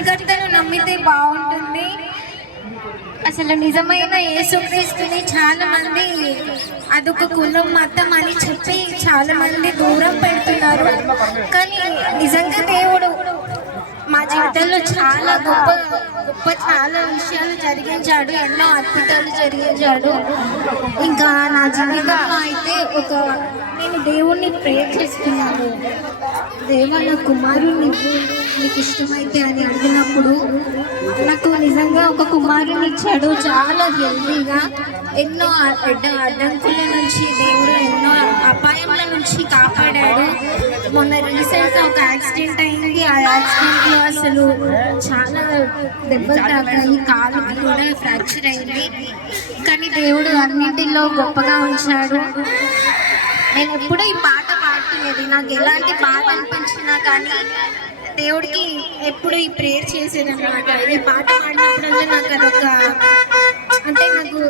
సృష్టికర్తను నమ్మితే బాగుంటుంది. అసలు నిజమైన యేసుక్రీస్తుని చాలా మంది అదొక కులం మతం అని చెప్పి చాలా మంది దూరం పెడుతున్నారు. కానీ నిజంగా దేవుడు మా జీవితంలో చాలా గొప్ప గొప్ప చాలా విషయాలు జరిగించాడు, ఎన్నో అద్భుతాలు జరిగించాడు. ఇంకా నా జీవితంలో అయితే నేను దేవుణ్ణి ప్రేయర్ చేస్తున్నాను. దేవా, నా కుమారుని నీకు ఇష్టమైతే అని అడిగినప్పుడు నాకు నిజంగా ఒక కుమారుని ఇచ్చాడు. చాలా హెల్తీగా, ఎన్నో అడ్డంకుల నుంచి దేవుడు ఎన్నో అపాయముల నుంచి కాపాడాడు. మొన్న రీసెంట్గా ఒక యాక్సిడెంట్ అయింది. ఆ యాక్సిడెంట్లో అసలు చాలా దెబ్బలు తాకాయి, కాలు కూడా ఫ్రాక్చర్ అయింది. కానీ దేవుడు అన్నింటిలో గొప్పగా ఉంచాడు. నేను ఎప్పుడూ ఈ పాట పాడుతున్నది, నాకు ఎలాంటి బాధ అనిపించినా కానీ దేవుడికి ఎప్పుడు ఈ ప్రేయర్ చేసేది అన్నమాట. ఈ పాట పాడినప్పుడల్లా నాకు అదొక అంటే నాకు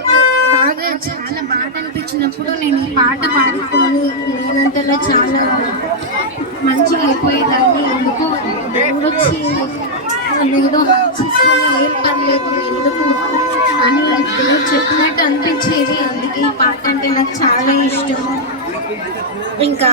బాగా చాలా బాధ అనిపించినప్పుడు నేను ఈ పాట పాడుకొని నేనంతలో చాలా మంచిగా అయిపోయేదాన్ని. ఎందుకు దేవుడు వచ్చి ఏదో చేసుకొని ఏం పర్లేదు ఎందుకు అని దేవుడు చెప్పినట్టు అనిపించేది. అందుకే ఈ పాట అంటే నాకు చాలా ఇష్టం. ఇంకా